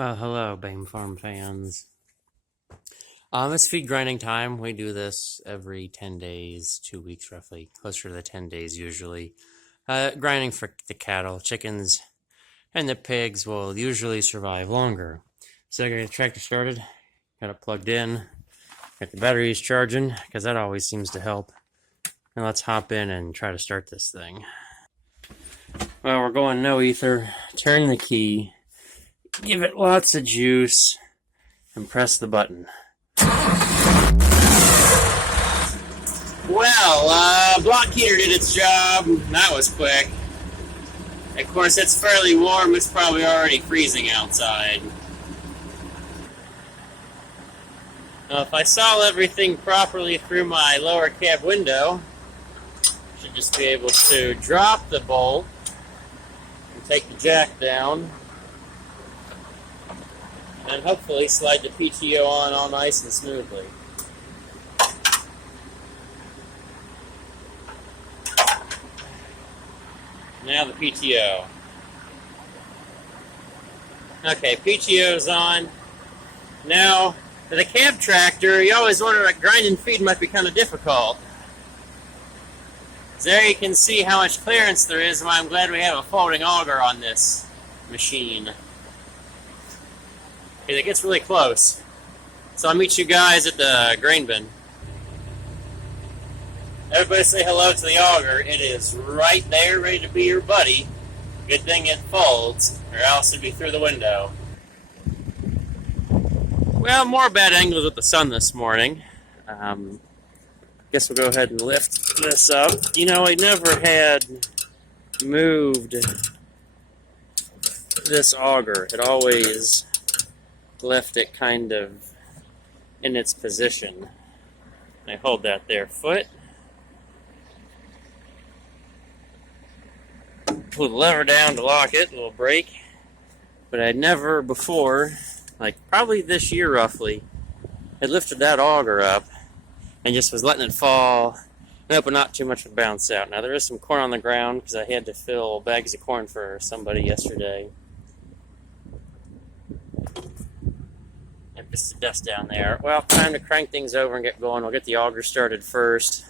Hello, Bame Farm fans. It's feed grinding time. We do this every 10 days, 2 weeks roughly, closer to the 10 days usually. Grinding for the cattle, chickens, and the pigs will usually survive longer. So I got the tractor started, got it plugged in, got the batteries charging, because that always seems to help. And let's hop in and try to start this thing. Well, we're going no ether, turn the key, give it lots of juice, and press the button. Well, block heater did its job. That was quick. Of course, it's fairly warm. It's probably already freezing outside. Now, if I saw everything properly through my lower cab window, I should just be able to drop the bolt and take the jack down, and hopefully slide the PTO on all nice and smoothly. Now the PTO. Okay, PTO's on. Now, for the cab tractor, you always wonder that grinding feed might be kind of difficult. There you can see how much clearance there is, and I'm glad we have a folding auger on this machine. It gets really close. So I'll meet you guys at the grain bin. Everybody say hello to the auger. It is right there, ready to be your buddy. Good thing it folds, or else it'd be through the window. Well, more bad angles with the sun this morning. Guess we'll go ahead and lift this up. You know, I never had moved this auger. It always left it kind of in its position. I hold that there foot. Pull the lever down to lock it, a little brake. But I'd never before, like probably this year roughly, had lifted that auger up and just was letting it fall. No, but not too much would bounce out. Now there is some corn on the ground because I had to fill bags of corn for somebody yesterday. And just the dust down there. Well, time to crank things over and get going. We'll get the auger started first.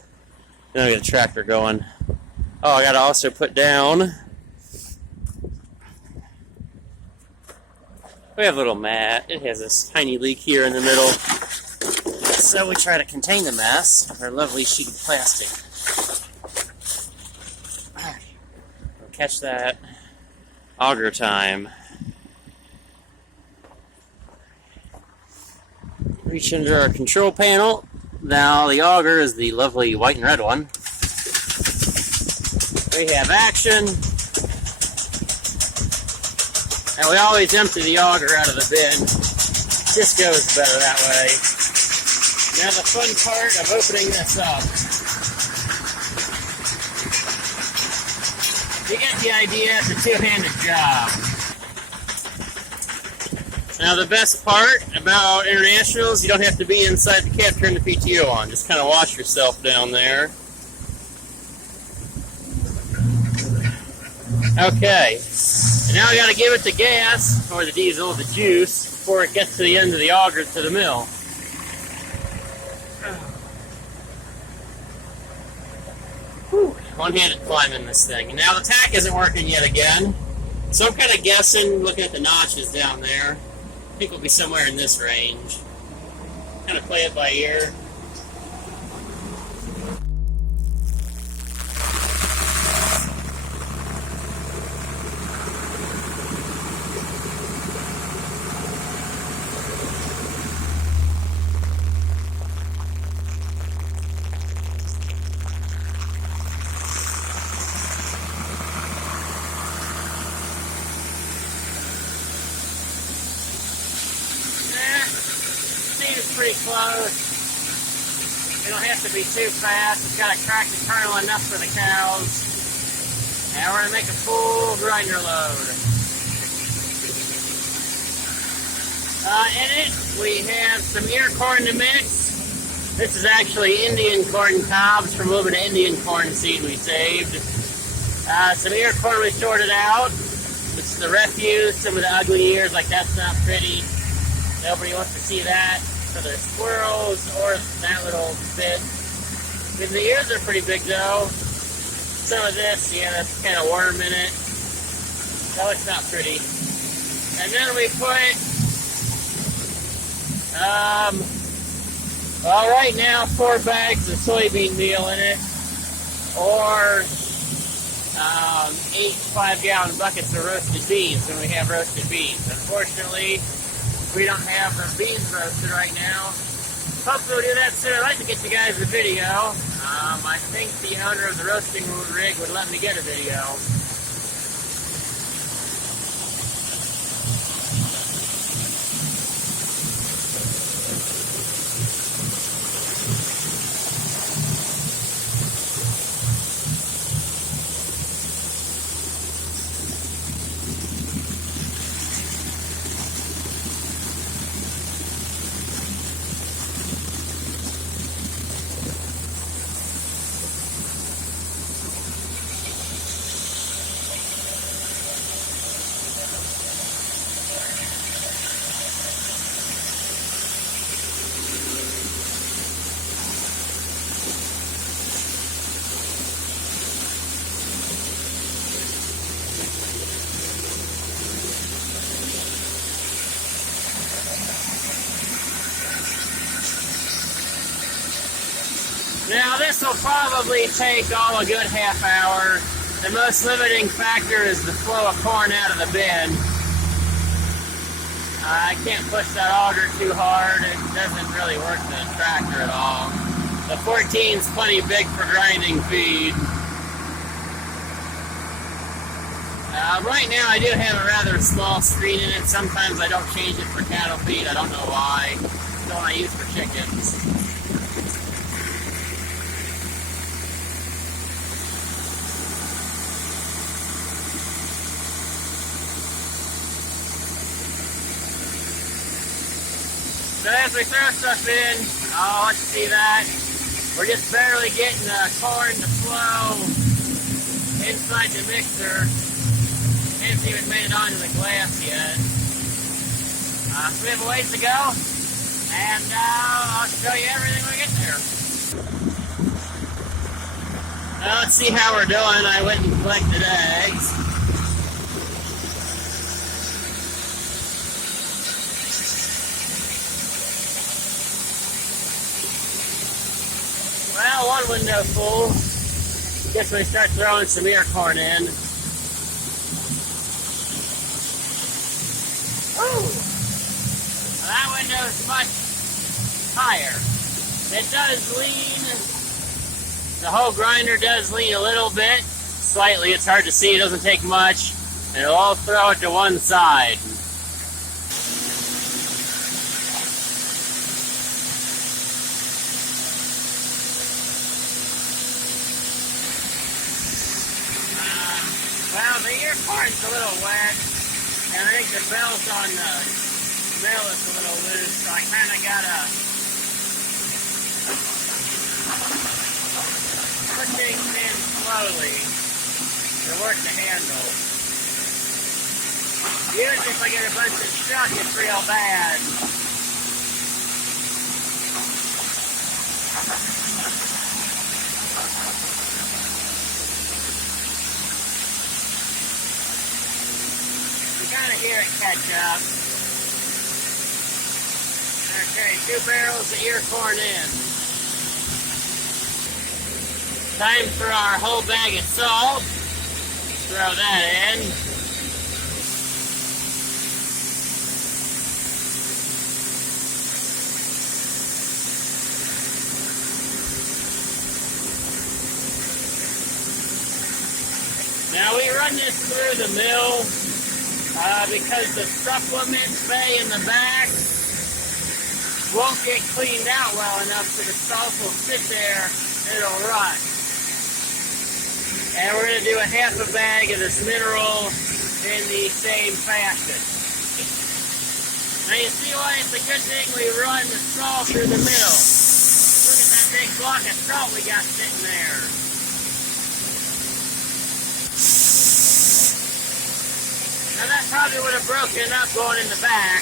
Then I'll get the tractor going. Oh, I gotta also put down. We have a little mat. It has this tiny leak here in the middle. So we try to contain the mess with our lovely sheet of plastic. We'll catch that. Auger time. Reach under our control panel. Now the auger is the lovely white and red one. We have action. And we always empty the auger out of the bin. Just goes better that way. Now the fun part of opening this up. You get the idea, it's a two-handed job. Now the best part about Internationals, you don't have to be inside the cab, turn the PTO on. Just kind of wash yourself down there. Okay, and now we got to give it the gas, or the diesel, the juice, before it gets to the end of the auger to the mill. Whew, one-handed climbing this thing. And now the tack isn't working yet again, so I'm kind of guessing, looking at the notches down there, I think we'll be somewhere in this range. Kind of play it by ear. Pretty close. You don't have to be too fast. It's got to crack the kernel enough for the cows. Now we're going to make a full grinder load. In it, we have some ear corn to mix. This is actually Indian corn cobs from a little bit of Indian corn seed we saved. Some ear corn we sorted out. This is the refuse, some of the ugly ears, like that's not pretty. Nobody wants to see that. So there's squirrels or that little bit. And the ears are pretty big though. Some of this, yeah, that's kind of worm in it. So it's not pretty. And then we put, well, right now 4 bags of soybean meal in it, or 8 5-gallon buckets of roasted beans when we have roasted beans. Unfortunately, we don't have the beans roasted right now. Hopefully we'll do that soon. I'd like to get you guys a video. I think the owner of the roasting rig would let me get a video. Now this will probably take all a good half hour. The most limiting factor is the flow of corn out of the bin. I can't push that auger too hard. It doesn't really work the tractor at all. The 14's plenty big for grinding feed. Right now I do have a rather small screen in it. Sometimes I don't change it for cattle feed. I don't know why. It's the one I use for chickens. So as we throw stuff in, oh, let's see that. We're just barely getting the corn to flow inside the mixer. Hasn't even made it onto the glass yet. So we have a ways to go, and I'll show you everything when we get there. Now let's see how we're doing. I went and collected eggs. Well, one window full. Guess we start throwing some ear corn in. Ooh! That window is much higher. It does lean. The whole grinder does lean a little bit. Slightly. It's hard to see. It doesn't take much. And it'll all throw it to one side. Well, the ear corn's a little wet, and I think the belt on the mill is a little loose, so I kind of gotta put things in slowly to work the handle. Usually if I get a bunch of stuck, it's real bad. Kind of hear it catch up. Okay, 2 barrels of ear corn in. Time for our whole bag of salt. Throw that in. Now we run this through the mill. Because the supplement bay in the back won't get cleaned out well enough, so the salt will sit there and it'll rot. And we're going to do a half a bag of this mineral in the same fashion. Now you see why it's a good thing we run the salt through the mill. Look at that big block of salt we got sitting there. Now that probably would have broken up going in the back.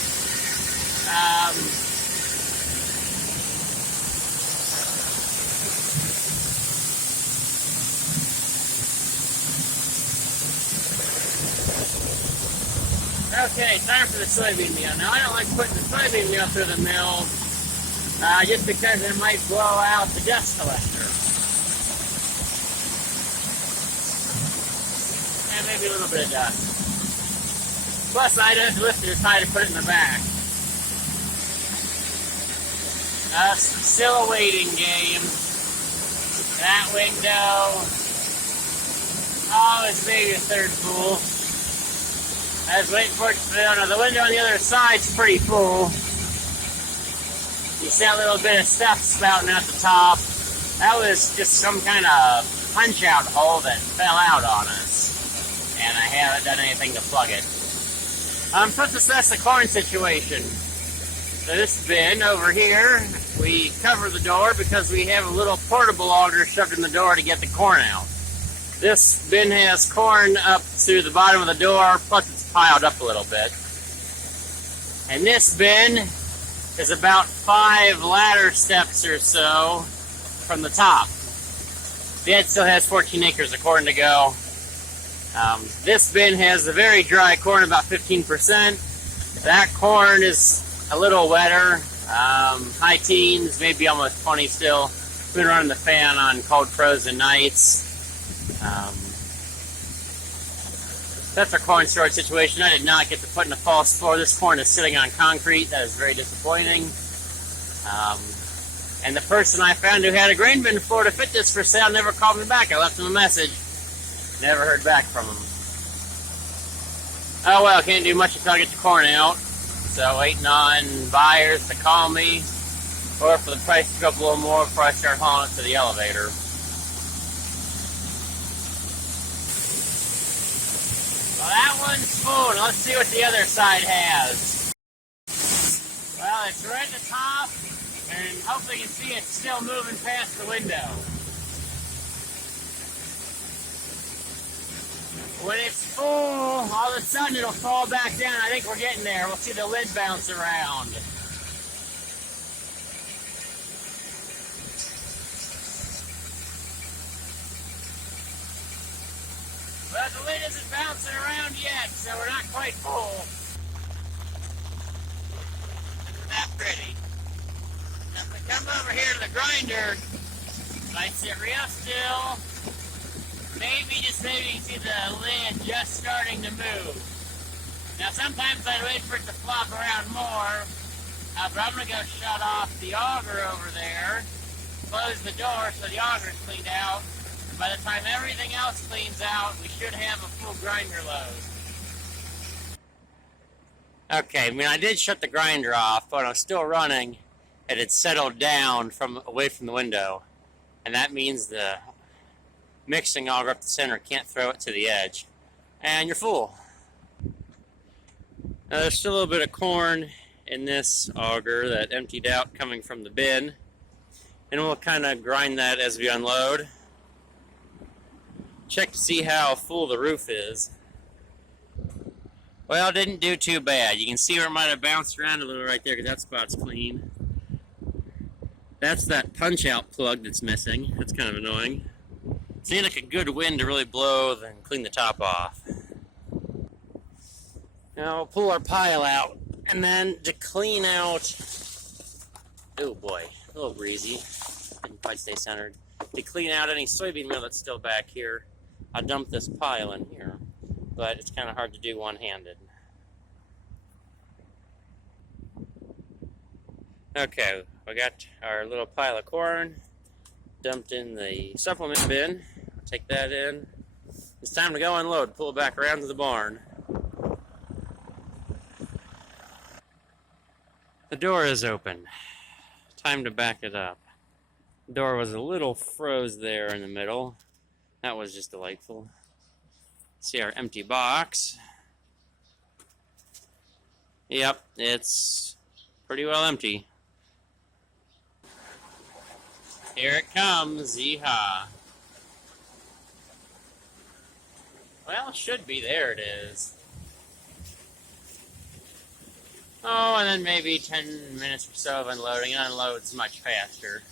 Okay, time for the soybean meal. Now I don't like putting the soybean meal through the mill just because it might blow out the dust collector. And maybe a little bit of dust. Plus I'd have to lift it high to put it in the back. Still a waiting game. That window. Oh, it's maybe a third full. I was waiting for it to fill. Now the window on the other side's pretty full. You see a little bit of stuff spouting out the top. That was just some kind of punch-out hole that fell out on us. And I haven't done anything to plug it. Plus that's the corn situation. So this bin over here, we cover the door because we have a little portable auger shoved in the door to get the corn out. This bin has corn up through the bottom of the door, plus it's piled up a little bit. And this bin is about 5 ladder steps or so from the top. The bed still has 14 acres of corn to go. This bin has the very dry corn, about 15%. That corn is a little wetter, high teens, maybe almost 20 still. We've been running the fan on cold frozen nights. That's our corn storage situation. I did not get to put in a false floor. This corn is sitting on concrete. That is very disappointing. And the person I found who had a grain bin floor to fit this for sale never called me back. I left him a message. Never heard back from him. Oh well, can't do much until I get the corn out. So waiting on buyers to call me, or for the price to go up a little more before I start hauling it to the elevator. Well, that one's full. Let's see what the other side has. Well, it's right at the top, and hopefully you can see it's still moving past the window. When it's full, all of a sudden it'll fall back down. I think we're getting there. We'll see the lid bounce around. But the lid isn't bouncing around yet, so we're not quite full. Isn't that pretty? Now if I come over here to the grinder, I sit real still. Maybe, just maybe you can see the lid just starting to move. Now sometimes I wait for it to flop around more, but I'm going to go shut off the auger over there, close the door so the auger's cleaned out. By the time everything else cleans out, we should have a full grinder load. Okay, I mean I did shut the grinder off, but I'm still running. It had settled down away from the window, and that means the mixing auger up the center can't throw it to the edge, and you're full. Now there's still a little bit of corn in this auger that emptied out coming from the bin, and we'll kind of grind that as we unload. Check to see how full the roof is. Well, didn't do too bad. You can see where it might have bounced around a little right there because that spot's clean. That's that punch-out plug that's missing. That's kind of annoying. Seemed like a good wind to really blow and clean the top off. Now we'll pull our pile out, and then to clean out, oh boy, a little breezy, didn't quite stay centered. To clean out any soybean meal that's still back here, I dump this pile in here, but it's kind of hard to do one-handed. Okay, we got our little pile of corn dumped in the supplement bin. I'll take that in. It's time to go unload, pull it back around to the barn. The door is open. Time to back it up. The door was a little froze there in the middle. That was just delightful. See our empty box. Yep, it's pretty well empty. Here it comes, yeehaw. Well, it should be. There it is. Oh, and then maybe 10 minutes or so of unloading. It unloads much faster.